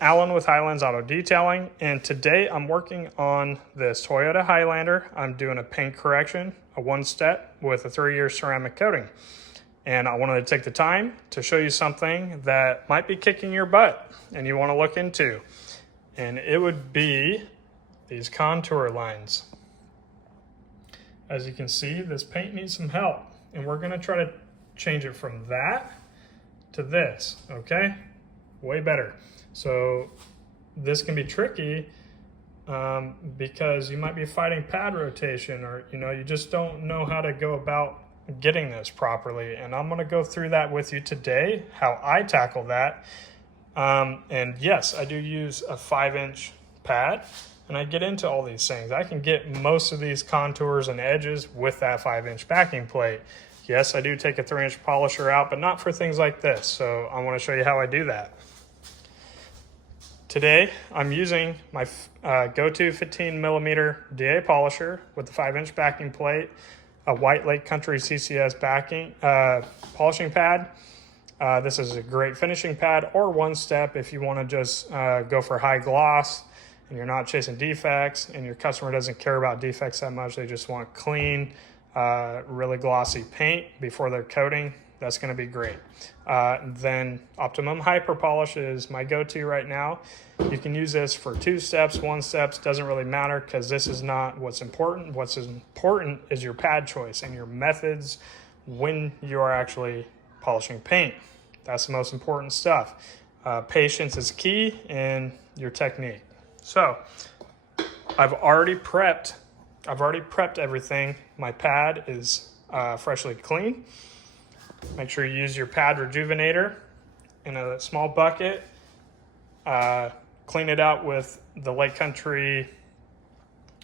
Alan with Highlands Auto Detailing, and today I'm working on this Toyota Highlander. I'm doing a paint correction, a one-step with a 3-year ceramic coating. And I wanted to take the time to show you something that might be kicking your butt and you want to look into. And it would be these contour lines. As you can see, this paint needs some help, and we're going to try to change it from that to this, okay? Way better. So this can be tricky because you might be fighting pad rotation, or you just don't know how to go about getting this properly. And I'm going to go through that with you today, how I tackle that. And yes, I do use a 5-inch pad, and I get into all these things. I can get most of these contours and edges with that 5-inch backing plate. Yes, I do take a 3-inch polisher out, but not for things like this. So I want to show you how I do that. Today, I'm using my go-to 15mm DA polisher with the 5-inch backing plate, a white Lake Country CCS backing polishing pad. This is a great finishing pad, or one step if you want to just go for high gloss and you're not chasing defects, and your customer doesn't care about defects that much. They just want clean, really glossy paint before they're coating. That's going to be great. Then Optimum Hyper Polish is my go-to right now. You can use this for 2 steps, 1 steps, doesn't really matter, because this is not what's important. What's important is your pad choice and your methods when you are actually polishing paint. That's the most important stuff. Patience is key, and your technique. So I've already prepped everything. My pad is freshly clean. Make sure you use your pad rejuvenator in a small bucket. Clean it out with the Lake Country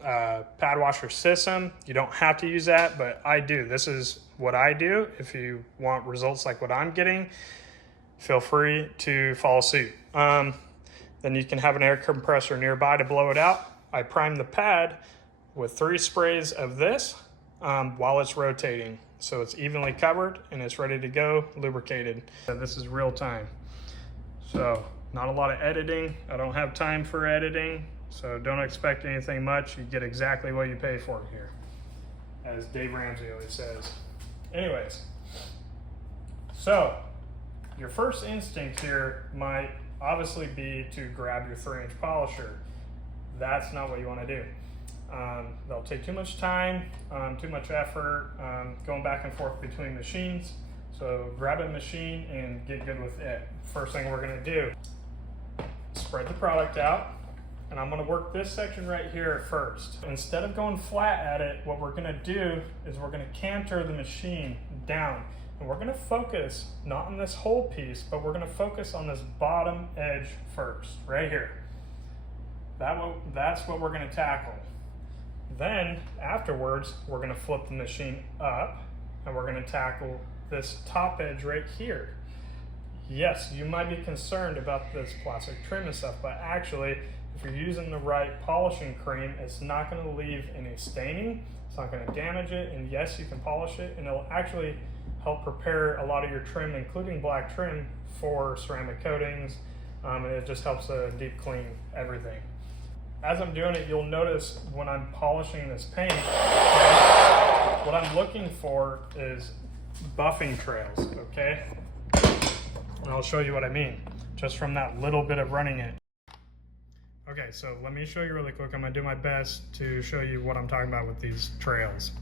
pad washer system. You don't have to use that, but I do. This is what I do. If you want results like what I'm getting, feel free to follow suit. Then you can have an air compressor nearby to blow it out. I prime the pad with 3 sprays of this while it's rotating. So it's evenly covered and it's ready to go, lubricated. So this is real time. So not a lot of editing. I don't have time for editing, so don't expect anything much. You get exactly what you pay for here, as Dave Ramsey always says. Anyways, so your first instinct here might obviously be to grab your 3-inch polisher. That's not what you want to do. They'll take too much time, too much effort, going back and forth between machines. So grab a machine and get good with it. First thing we're going to do, spread the product out, and I'm going to work this section right here first. Instead of going flat at it, what we're going to do is we're going to canter the machine down, and we're going to focus not on this whole piece, but we're going to focus on this bottom edge first, right here. That's what we're going to tackle. Then afterwards, we're going to flip the machine up, and we're going to tackle this top edge right here. Yes, you might be concerned about this plastic trim and stuff, but actually, if you're using the right polishing cream, it's not going to leave any staining. It's not going to damage it, and yes, you can polish it, and it'll actually help prepare a lot of your trim, including black trim, for ceramic coatings, and it just helps deep clean everything. As I'm doing it, you'll notice when I'm polishing this paint, what I'm looking for is buffing trails, okay? And I'll show you what I mean, just from that little bit of running it. Okay, so let me show you really quick. I'm gonna do my best to show you what I'm talking about with these trails.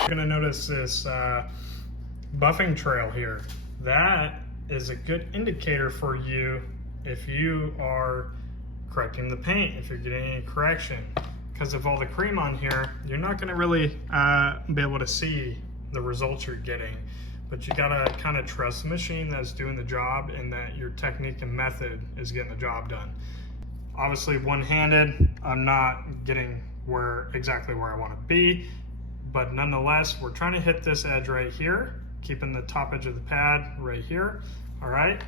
You're gonna notice this buffing trail here. That is a good indicator for you if you are correcting the paint, if you're getting any correction. Because of all the cream on here, you're not going to really be able to see the results you're getting. But you got to kind of trust the machine that's doing the job, and that your technique and method is getting the job done. Obviously, one-handed, I'm not getting exactly where I want to be, but nonetheless, we're trying to hit this edge right here, keeping the top edge of the pad right here, all right?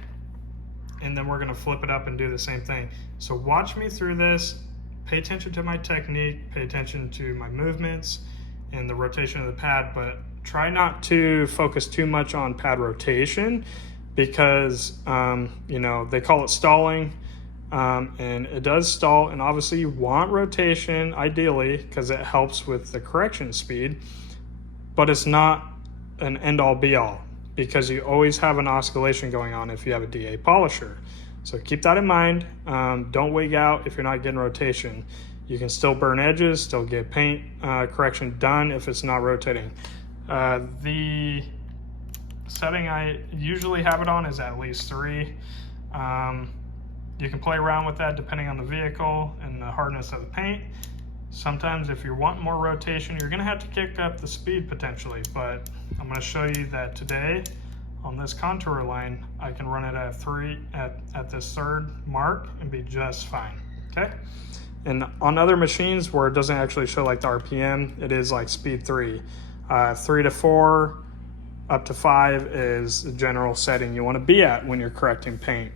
And then we're gonna flip it up and do the same thing. So watch me through this, pay attention to my technique, pay attention to my movements and the rotation of the pad, but try not to focus too much on pad rotation because, you know, they call it stalling, and it does stall. And obviously you want rotation ideally because it helps with the correction speed, but it's not an end all be all because you always have an oscillation going on if you have a DA polisher. So keep that in mind. Don't wig out if you're not getting rotation. You can still burn edges, still get paint correction done if it's not rotating. The setting I usually have it on is at least 3. You can play around with that depending on the vehicle and the hardness of the paint. Sometimes if you're wanting more rotation, you're gonna have to kick up the speed potentially, but I'm gonna show you that today on this contour line, I can run it at 3 at this 3rd mark and be just fine, okay? And on other machines where it doesn't actually show like the RPM, it is like speed 3. 3 to 4, up to 5 is the general setting you wanna be at when you're correcting paint.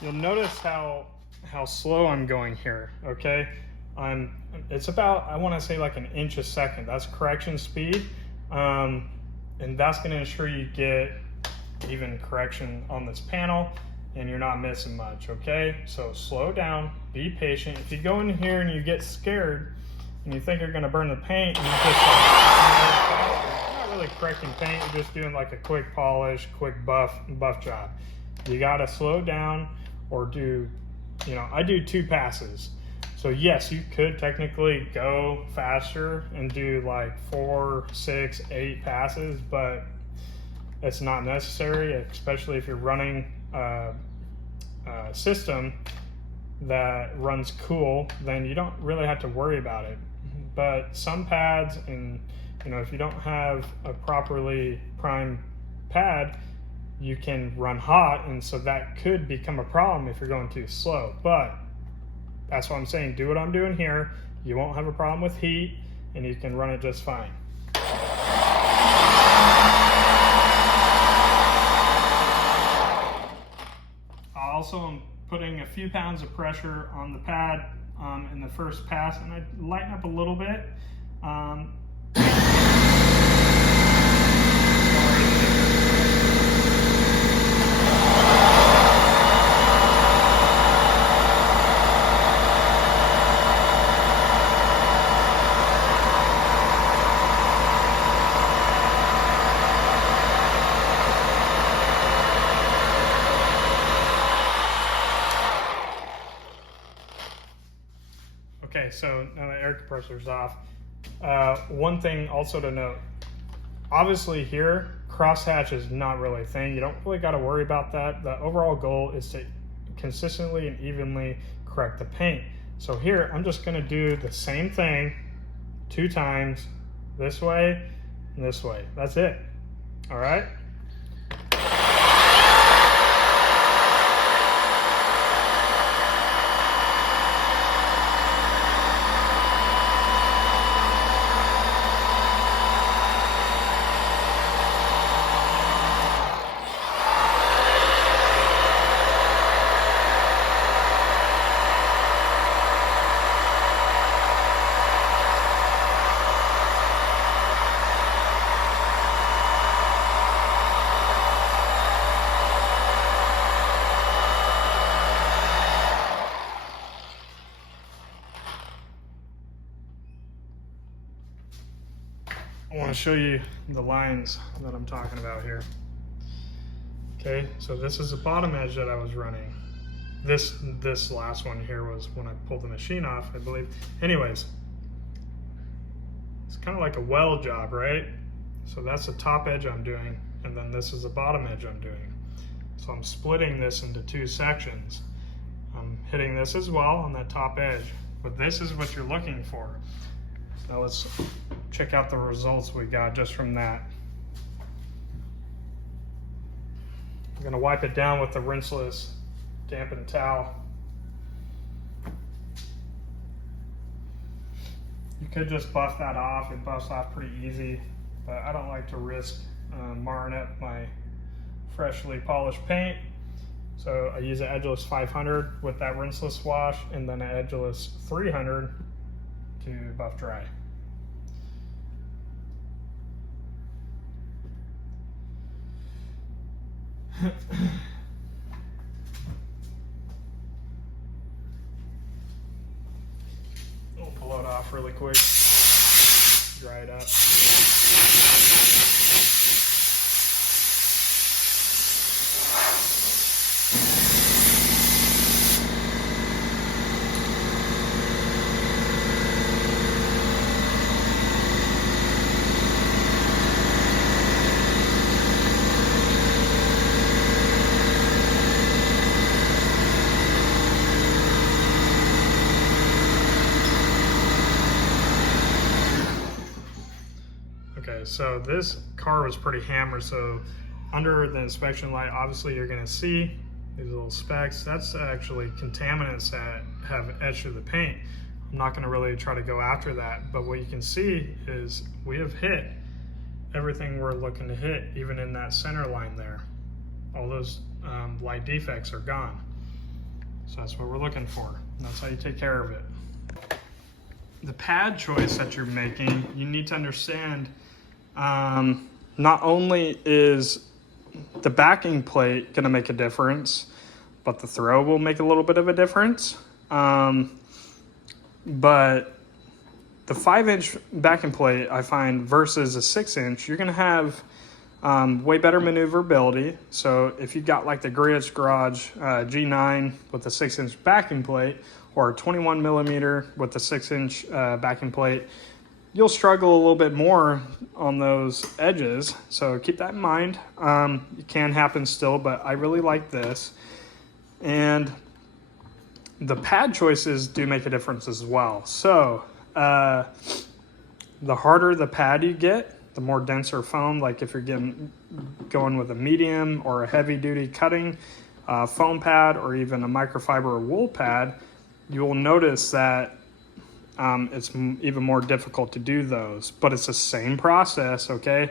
You'll notice how slow I'm going here, okay? It's about, I wanna say like an inch a second. That's correction speed. And that's gonna ensure you get even correction on this panel and you're not missing much, okay? So slow down, be patient. If you go in here and you get scared and you think you're gonna burn the paint, and you just you're not really correcting paint, you're just doing like a quick polish, quick buff job. You gotta slow down or do, you know, I do 2 passes. So yes, you could technically go faster and do like 4, 6, 8 passes, but it's not necessary, especially if you're running a system that runs cool, then you don't really have to worry about it. But some pads, and you know, if you don't have a properly primed pad, you can run hot, and so that could become a problem if you're going too slow. But that's what I'm saying, do what I'm doing here. You won't have a problem with heat, and you can run it just fine. Also, I'm putting a few pounds of pressure on the pad in the first pass, and I lighten up a little bit. Okay, so now the air compressor's off. One thing also to note, obviously here, crosshatch is not really a thing. You don't really got to worry about that. The overall goal is to consistently and evenly correct the paint. So here, I'm just gonna do the same thing 2 times, this way and this way. That's it, all right? I want to show you the lines that I'm talking about here. Okay, so this is the bottom edge that I was running. This last one here was when I pulled the machine off, I believe. Anyways, it's kind of like a weld job, right? So that's the top edge I'm doing, and then this is the bottom edge I'm doing. So I'm splitting this into 2 sections. I'm hitting this as well on that top edge, but this is what you're looking for. So let's check out the results we got just from that. I'm gonna wipe it down with the rinseless dampened towel. You could just buff that off. It buffs off pretty easy, but I don't like to risk marring up my freshly polished paint. So I use an edgeless 500 with that rinseless wash, and then an edgeless 300 to buff dry. We'll blow it off really quick, dry it up. Okay, so this car was pretty hammered, so under the inspection light, obviously you're gonna see these little specks. That's actually contaminants that have etched through the paint. I'm not gonna really try to go after that, but what you can see is we have hit everything we're looking to hit, even in that center line there. All those light defects are gone. So that's what we're looking for. And that's how you take care of it. The pad choice that you're making, you need to understand not only is the backing plate going to make a difference, but the throw will make a little bit of a difference. But the 5-inch backing plate, I find, versus a 6-inch, you're going to have way better maneuverability. So if you got like the Garage G9 with a 6-inch backing plate, or a 21 millimeter with a 6-inch backing plate, you'll struggle a little bit more on those edges. So keep that in mind. It can happen still, but I really like this. And the pad choices do make a difference as well. So the harder the pad you get, the more denser foam. Like if you're going with a medium or a heavy duty cutting foam pad, or even a microfiber or wool pad, you will notice that it's even more difficult to do those, but it's the same process, okay?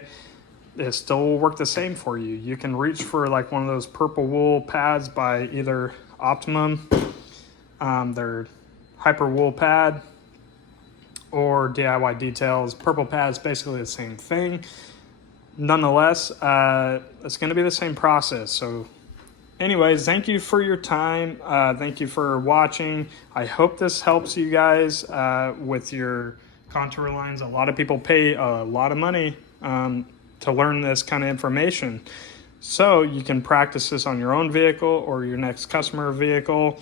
It still will work the same for you. You can reach for like one of those purple wool pads by either Optimum, their Hyper Wool pad, or DIY Details. Purple pad is basically the same thing. Nonetheless, it's going to be the same process. So anyways, thank you for your time. Thank you for watching. I hope this helps you guys with your contour lines. A lot of people pay a lot of money to learn this kind of information. So you can practice this on your own vehicle or your next customer vehicle.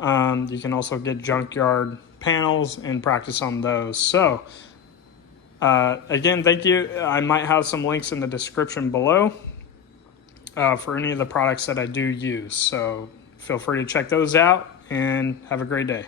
You can also get junkyard panels and practice on those. So again, thank you. I might have some links in the description below for any of the products that I do use. So feel free to check those out and have a great day.